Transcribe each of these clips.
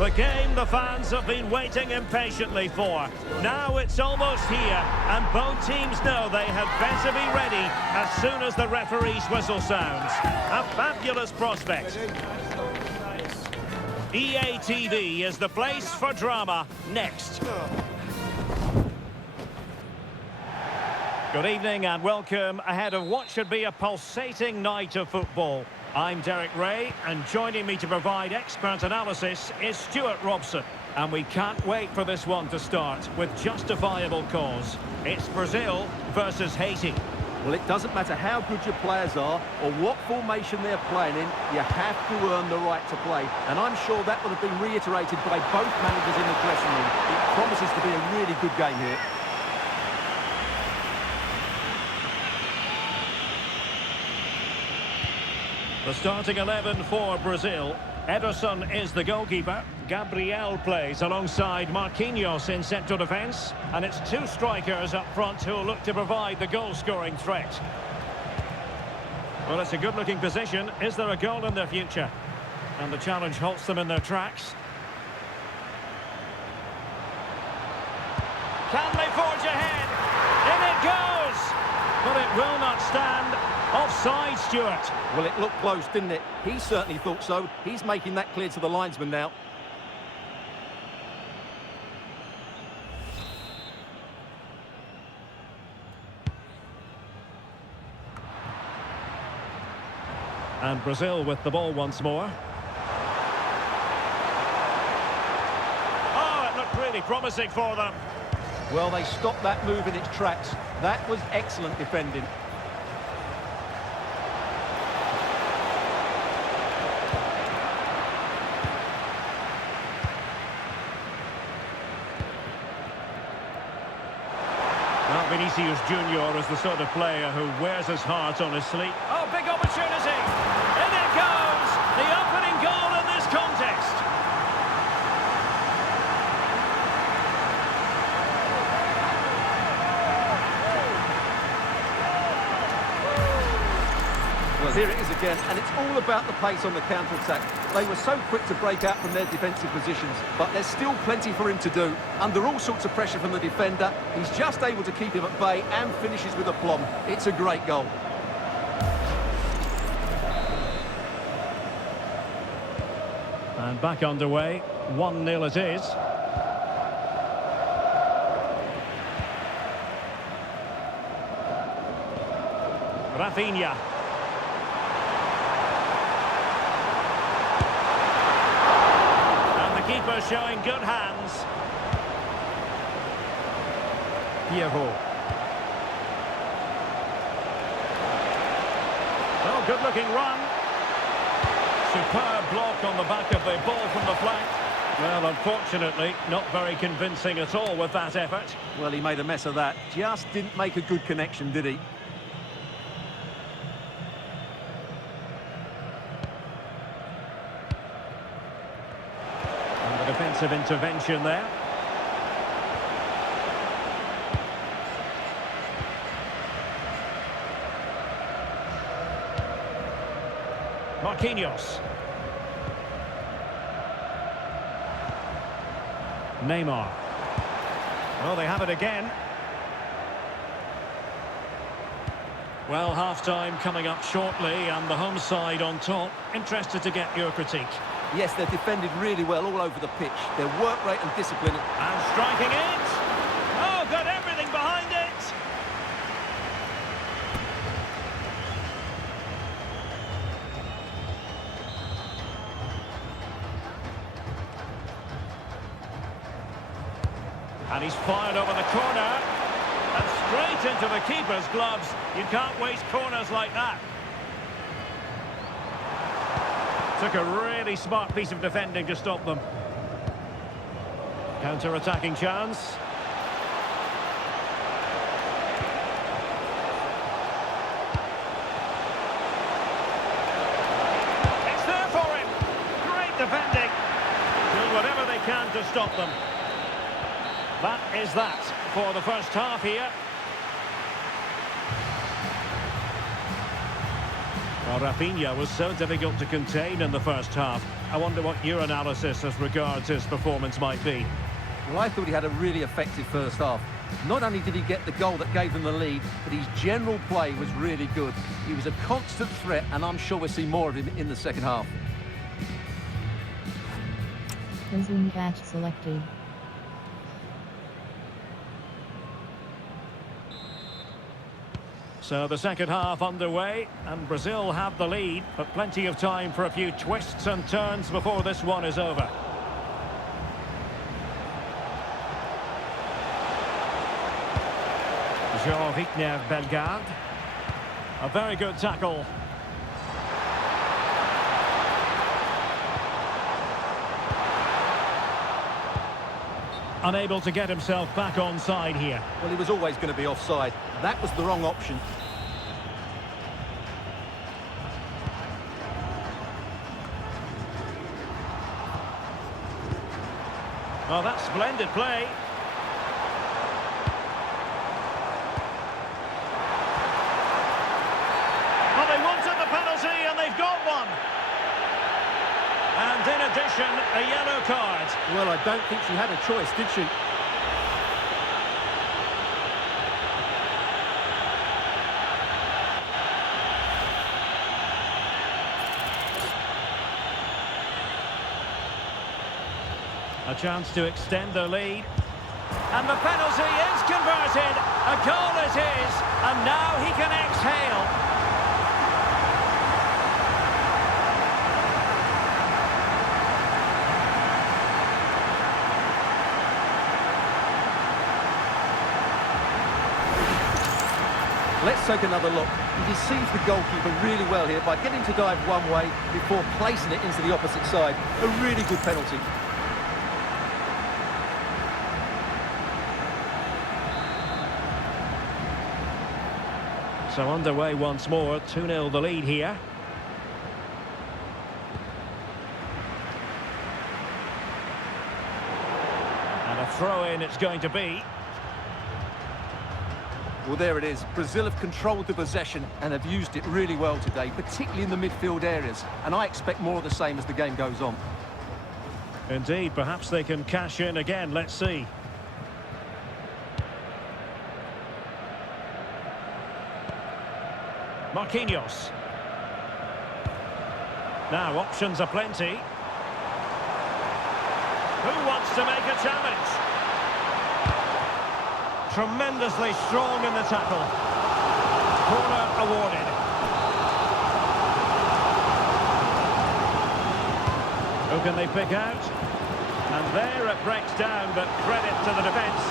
The game the fans have been waiting impatiently for. Now it's almost here, and both teams know they had better be ready as soon as the referee's whistle sounds. A fabulous prospect. EA TV is the place for drama. Next. Good evening and welcome ahead of what should be a pulsating night of football. I'm Derek Ray, and joining me to provide expert analysis is Stuart Robson. And we can't wait for this one to start with justifiable cause. It's Brazil versus Haiti. Well, it doesn't matter how good your players are or what formation they're playing in, you have to earn the right to play. And I'm sure that would have been reiterated by both managers in the dressing room. It promises to be a really good game here. The starting 11 for Brazil. Ederson is the goalkeeper. Gabriel plays alongside Marquinhos in central defence. And it's two strikers up front who will look to provide the goal-scoring threat. Well, it's a good-looking position. Is there a goal in their future? And the challenge halts them in their tracks. Can they forge ahead? In it goes! But it will not stand. Offside, Stuart. Well, it looked close, didn't it? He certainly thought so. He's making that clear to the linesman now. And Brazil with the ball once more. Oh, it looked really promising for them. Well, they stopped that move in its tracks. That was excellent defending. Well, Vinicius Junior is the sort of player who wears his heart on his sleeve. Oh, big opportunity! In it goes! The opening goal in this contest! Well, here it is again, and it's all about the pace on the counter-attack. They were so quick to break out from their defensive positions, but there's still plenty for him to do. Under all sorts of pressure from the defender, he's just able to keep him at bay and finishes with aplomb. It's a great goal. And back underway, 1-0 it is. Rafinha. Keeper showing good hands. Pierrot. Oh, good-looking run. Superb block on the back of the ball from the flank. Well, unfortunately, not very convincing at all with that effort. Well, he made a mess of that. Just didn't make a good connection, did he? Defensive intervention there. Marquinhos. Neymar. Well, they have it again. Well, half-time coming up shortly, and the home side on top. Interested to get your critique. Yes, they're defended really well all over the pitch. Their work rate and discipline. And striking it. Oh, got everything behind it. And he's fired over the corner. And straight into the keeper's gloves. You can't waste corners like that. Took a really smart piece of defending to stop them. Counter-attacking chance. It's there for him. Great defending. Doing whatever they can to stop them. That is that for the first half here. Well, Rafinha was so difficult to contain in the first half. I wonder what your analysis as regards his performance might be. Well, I thought he had a really effective first half. Not only did he get the goal that gave them the lead, but his general play was really good. He was a constant threat, and I'm sure we'll see more of him in the second half. Closing match selected. So the second half underway, and Brazil have the lead, but plenty of time for a few twists and turns before this one is over. Jean-Victor Bellegarde. A very good tackle. Unable to get himself back onside here. Well, he was always going to be offside. That was the wrong option. Well, that's splendid play. Well, they wanted the penalty and they've got one. And in addition, a yellow card. Well, I don't think she had a choice, did she? A chance to extend their lead. And the penalty is converted. A goal is his. And now he can exhale. Let's take another look. He deceives the goalkeeper really well here by getting to dive one way before placing it into the opposite side. A really good penalty. So underway once more, 2-0 the lead here. And a throw-in it's going to be. Well, there it is. Brazil have controlled the possession and have used it really well today, particularly in the midfield areas. And I expect more of the same as the game goes on. Indeed, perhaps they can cash in again. Let's see. Marquinhos. Now, options are plenty. Who wants to make a challenge? Tremendously strong in the tackle. Corner awarded. Who can they pick out? And there it breaks down, but credit to the defence.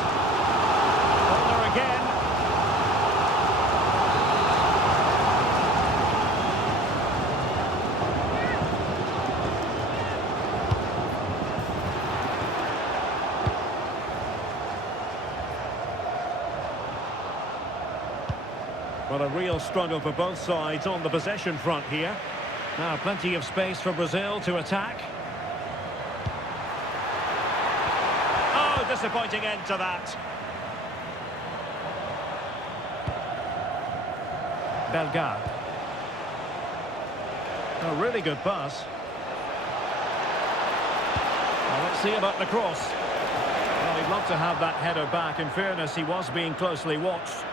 Corner again. Well, a real struggle for both sides on the possession front here. Now, plenty of space for Brazil to attack. Oh, disappointing end to that. Bellegarde. A really good pass. Well, let's see about the cross. Well, he'd love to have that header back. In fairness, he was being closely watched.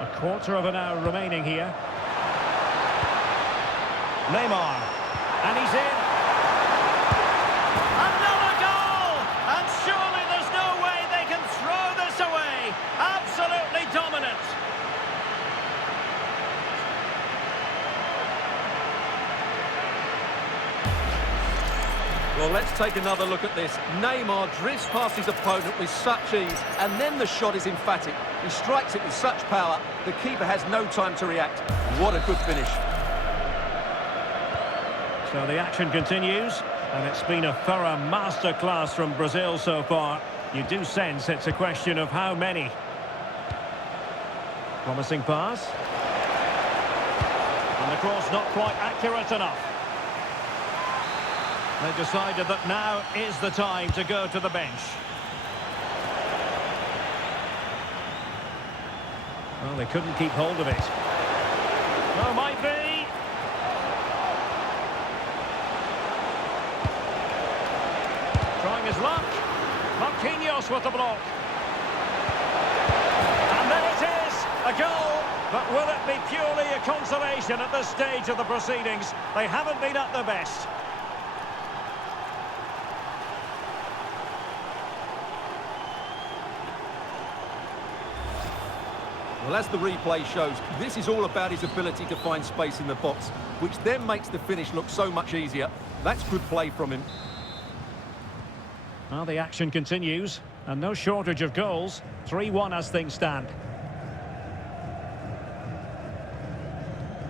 A quarter of an hour remaining here. Neymar. And he's in. Another goal! And surely there's no way they can throw this away. Absolutely dominant. Well, let's take another look at this. Neymar drifts past his opponent with such ease, and then the shot is emphatic. He strikes it with such power, the keeper has no time to react. What a good finish. So the action continues, and it's been a thorough masterclass from Brazil so far. You do sense it's a question of how many. Promising pass. And the cross not quite accurate enough. They decided that now is the time to go to the bench. Well, they couldn't keep hold of it. Oh, might be. Trying his luck. Marquinhos with the block. And there it is, a goal. But will it be purely a consolation at this stage of the proceedings? They haven't been at their best. Well, as the replay shows, this is all about his ability to find space in the box, which then makes the finish look so much easier. That's good play from him. Well, the action continues, and no shortage of goals. 3-1 as things stand.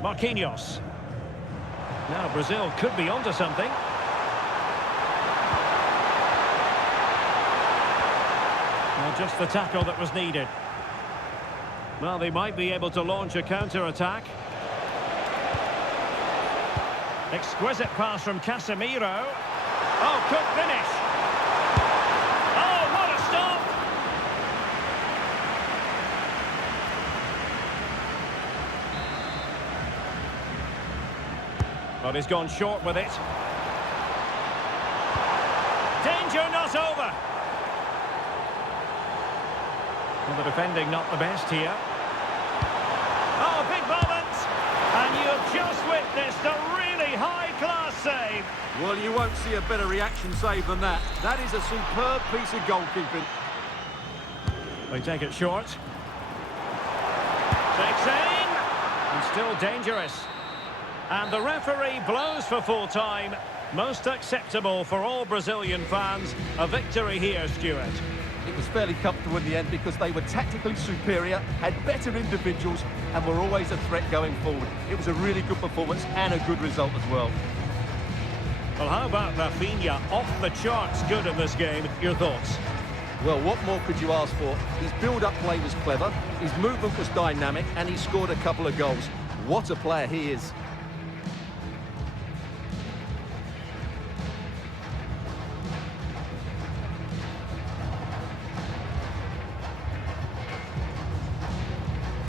Marquinhos. Now Brazil could be onto something. Well, just the tackle that was needed. Well, they might be able to launch a counter-attack. Exquisite pass from Casemiro. Oh, good finish. Oh, what a stop! But he's gone short with it. Danger not over. Well, the defending not the best here. Oh, big moment! And you've just witnessed a really high-class save. Well, you won't see a better reaction save than that. That is a superb piece of goalkeeping. They take it short. Takes aim. And still dangerous. And the referee blows for full time. Most acceptable for all Brazilian fans. A victory here, Stuart. It was fairly comfortable in the end because they were tactically superior, had better individuals, and were always a threat going forward. It was a really good performance and a good result as well. Well, how about Rafinha? Off the charts good in this game. Your thoughts? Well, what more could you ask for? His build-up play was clever, his movement was dynamic, and he scored a couple of goals. What a player he is.